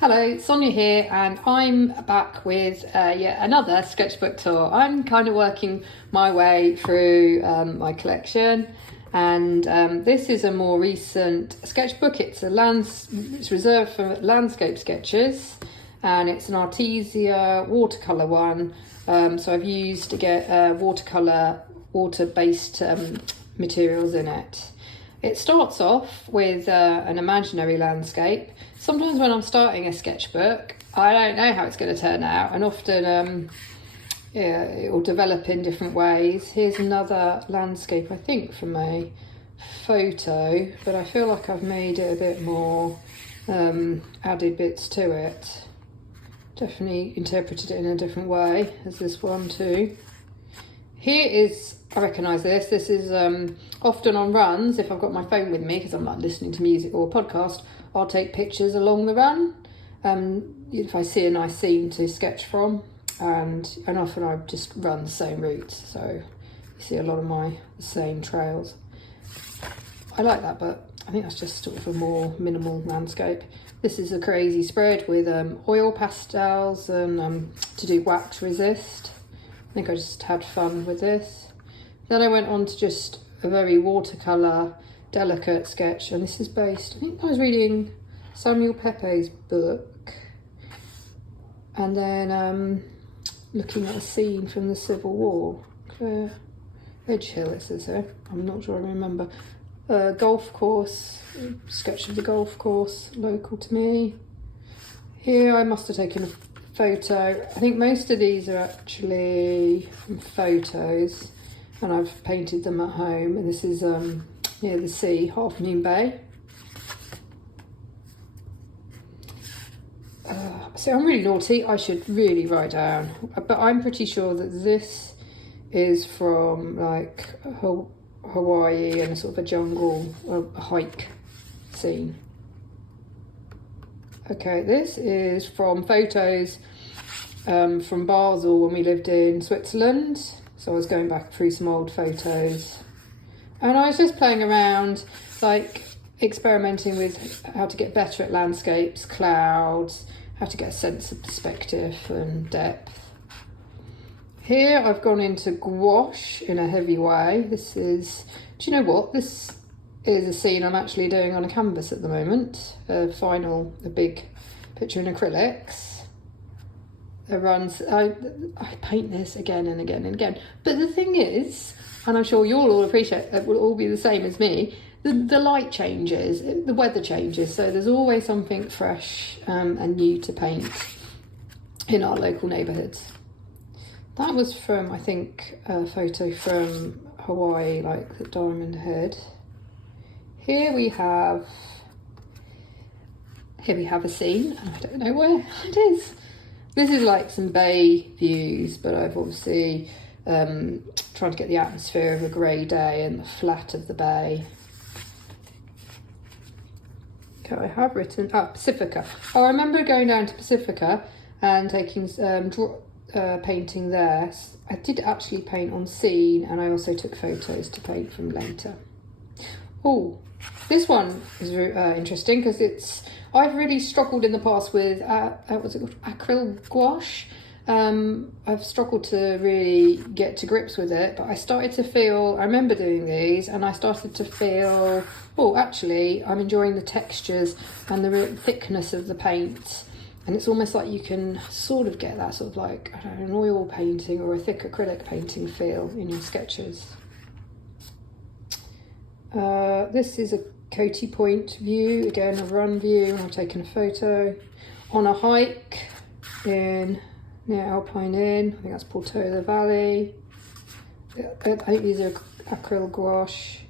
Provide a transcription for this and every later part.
Hello, Sonia here, and I'm back with yet another sketchbook tour. I'm kind of working my way through my collection, and this is a more recent sketchbook. It's reserved for landscape sketches, and it's an Artesia watercolor one. So I've used to get water-based materials in it. It starts off with an imaginary landscape. Sometimes when I'm starting a sketchbook, I don't know how it's going to turn out, and often it will develop in different ways. Here's another landscape, I think, from a photo, but I feel like I've made it a bit more, added bits to it. Definitely interpreted it in a different way as this one too. Here is, I recognise this. This is often on runs. If I've got my phone with me, because I'm not listening to music or a podcast, I'll take pictures along the run. If I see a nice scene to sketch from, and often I just run the same route, so you see a lot of the same trails. I like that, but I think that's just sort of a more minimal landscape. This is a crazy spread with oil pastels and to do wax resist. I think I just had fun with this. Then I went on to just a very watercolour, delicate sketch, and this is based, I think I was reading Samuel Pepys's book, and then looking at a scene from the Civil War. Claire Edgehill, it says here. I'm not sure I remember. Golf course, sketch of the golf course, local to me. Here I must have taken a photo. I think most of these are actually from photos, and I've painted them at home. And this is near the sea, Half Moon Bay. So I'm really naughty. I should really write down, but I'm pretty sure that this is from like Hawaii and a sort of a jungle, a hike scene. Okay, this is from photos from Basel when we lived in Switzerland. So I was going back through some old photos, and I was just playing around, like experimenting with how to get better at landscapes, clouds, how to get a sense of perspective and depth. Here I've gone into gouache in a heavy way. This is, do you know what? This is a scene I'm actually doing on a canvas at the moment. A big picture in acrylics. I paint this again and again and again. But the thing is, and I'm sure you'll all appreciate it, will all be the same as me, the light changes, the weather changes, so there's always something fresh and new to paint in our local neighbourhoods. That was from, I think, a photo from Hawaii, like the Diamond Head. Here we have a scene, and I don't know where it is. This is like some bay views, but I've obviously trying to get the atmosphere of a grey day and the flat of the bay. Okay, I have written Pacifica. I remember going down to Pacifica and taking painting there. I did actually paint on scene, and I also took photos to paint from later. Oh, this one is interesting because I've really struggled in the past with what's it called, acrylic gouache. I've struggled to really get to grips with it, but I remember doing these, and I started to feel, oh, actually I'm enjoying the textures and the real thickness of the paint. And it's almost like you can sort of get that sort of like, I don't know, an oil painting or a thick acrylic painting feel in your sketches. This is a Coty Point view, again a run view. I've taken a photo on a hike near Alpine Inn. I think that's Porto the Valley. I think these are acrylic gouache.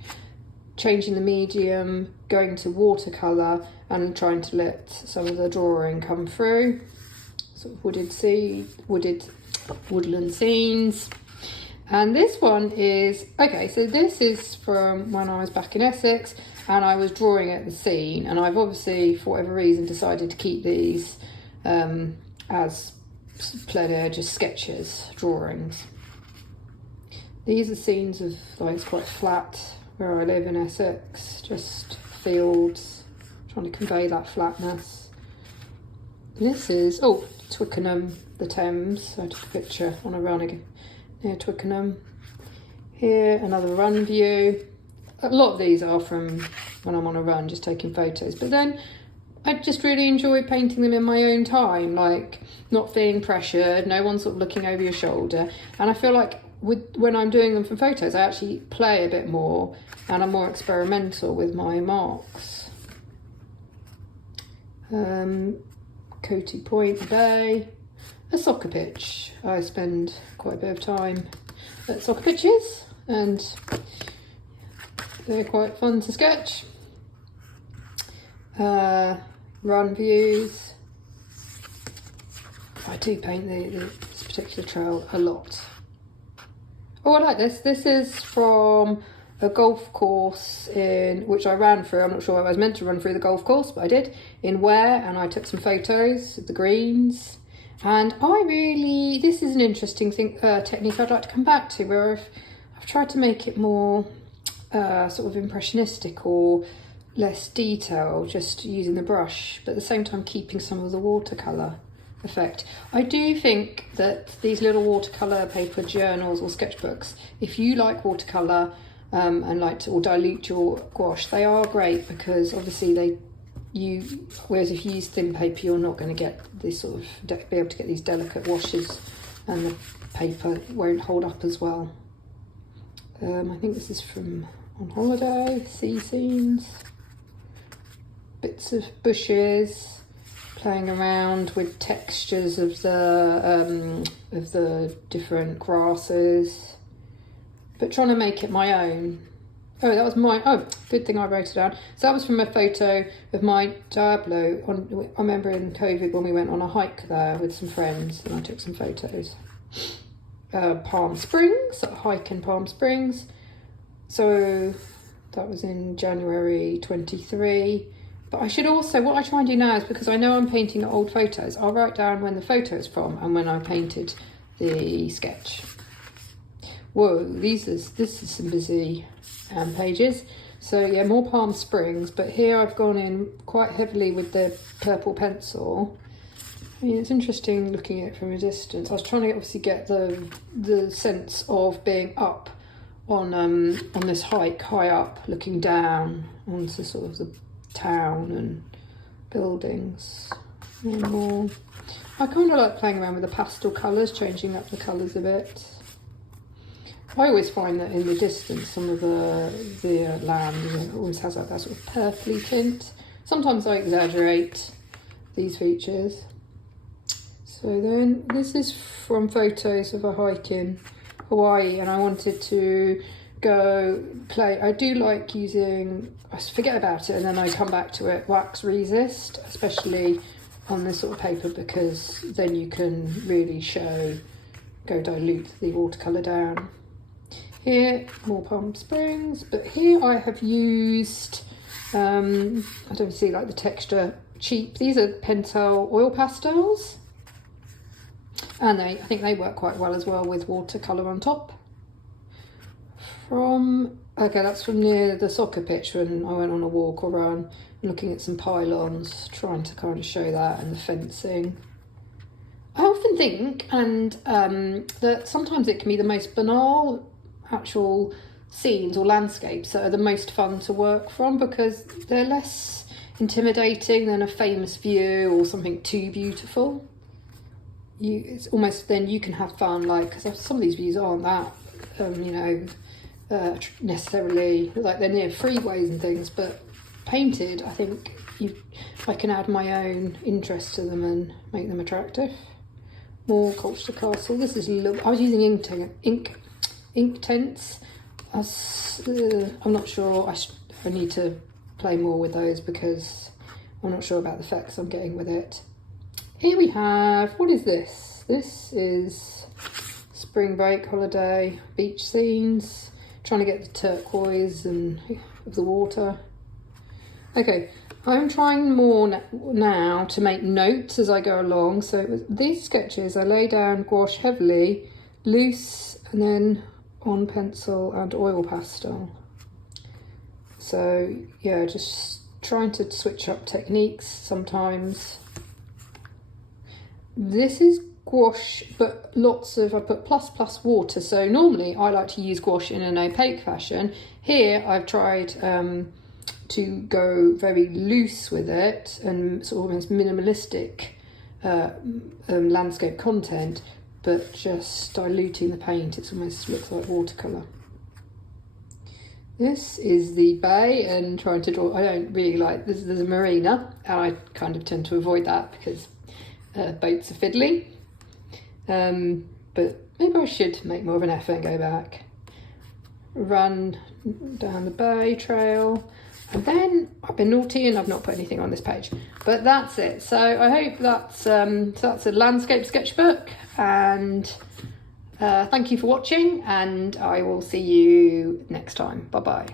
Changing the medium, going to watercolour, and trying to let some of the drawing come through. Sort of woodland scenes. And this one is, okay, so this is from when I was back in Essex, and I was drawing at the scene, and I've obviously, for whatever reason, decided to keep these as plein air, just sketches, drawings. These are scenes of, like, it's quite flat where I live in Essex, just fields, trying to convey that flatness. This is, oh, Twickenham, the Thames. I took a picture on a run again near Twickenham. Here, another run view. A lot of these are from when I'm on a run, just taking photos. But then I just really enjoy painting them in my own time, like not feeling pressured, no one sort of looking over your shoulder. And I feel like when I'm doing them for photos, I actually play a bit more and I'm more experimental with my marks. Coaty Point Bay, a soccer pitch. I spend quite a bit of time at soccer pitches and they're quite fun to sketch. Run views. I do paint this particular trail a lot. Oh, I like this. This is from a golf course in which I ran through. I'm not sure I was meant to run through the golf course, but I did in Ware, and I took some photos of the greens. And this is an interesting technique I'd like to come back to, where I've tried to make it more sort of impressionistic or less detail, just using the brush, but at the same time keeping some of the watercolour effect. I do think that these little watercolour paper journals or sketchbooks, if you like watercolour and like to or dilute your gouache, they are great, because obviously whereas if you use thin paper, you're not going to get this sort of be able to get these delicate washes, and the paper won't hold up as well. I think this is from on holiday, sea scenes, bits of bushes, playing around with textures of the different grasses, but trying to make it my own. Oh, that was mine. Oh, good thing I wrote it down. So that was from a photo of my Diablo. I remember in COVID when we went on a hike there with some friends, and I took some photos. Palm Springs, a hike in Palm Springs. So that was in January 23. But I should also, what I try and do now is, because I know I'm painting old photos, I'll write down when the photo's from and when I painted the sketch. Whoa, this is some busy pages. So yeah, more Palm Springs, but here I've gone in quite heavily with the purple pencil. I mean, it's interesting looking at it from a distance. I was trying to obviously get the sense of being up on this hike, high up, looking down onto sort of the town and buildings. And more. I kind of like playing around with the pastel colours, changing up the colours a bit. I always find that in the distance, some of the land always has like that sort of purpley tint. Sometimes I exaggerate these features. So then this is from photos of a hike in Hawaii, and I wanted to go play. I do like using, I forget about it and then I come back to it, wax resist, especially on this sort of paper, because then you can really go dilute the watercolour down. Here, more Palm Springs, but here I have used, I don't see like the texture cheap. These are Pentel oil pastels, and I think they work quite well as well with watercolour on top. Okay, that's from near the soccer pitch when I went on a walk or run, looking at some pylons, trying to kind of show that, and the fencing. I often think, that sometimes it can be the most banal actual scenes or landscapes that are the most fun to work from, because they're less intimidating than a famous view or something too beautiful. It's almost, then you can have fun, like, because some of these views aren't that necessarily like they're near freeways and things, but painted, I think I can add my own interest to them and make them attractive. More Colchester Castle. This is I was using ink tents. I'm not sure. I need to play more with those because I'm not sure about the effects I'm getting with it. Here we have, what is this? This is spring break, holiday, beach scenes. Trying to get the turquoise and of the water. Okay, I'm trying more now to make notes as I go along. So these sketches I lay down gouache heavily, loose, and then on pencil and oil pastel. So yeah, just trying to switch up techniques sometimes. This is gouache, but I put plus water. So normally I like to use gouache in an opaque fashion. Here I've tried to go very loose with it and sort of almost minimalistic landscape content, but just diluting the paint. It almost looks like watercolour. This is the bay, and trying to draw, I don't really like, there's a marina, and I kind of tend to avoid that because boats are fiddly. But maybe I should make more of an effort and go back. Run down the bay trail, and then I've been naughty and I've not put anything on this page. But that's it. So I hope that's a landscape sketchbook, and thank you for watching, and I will see you next time. Bye bye.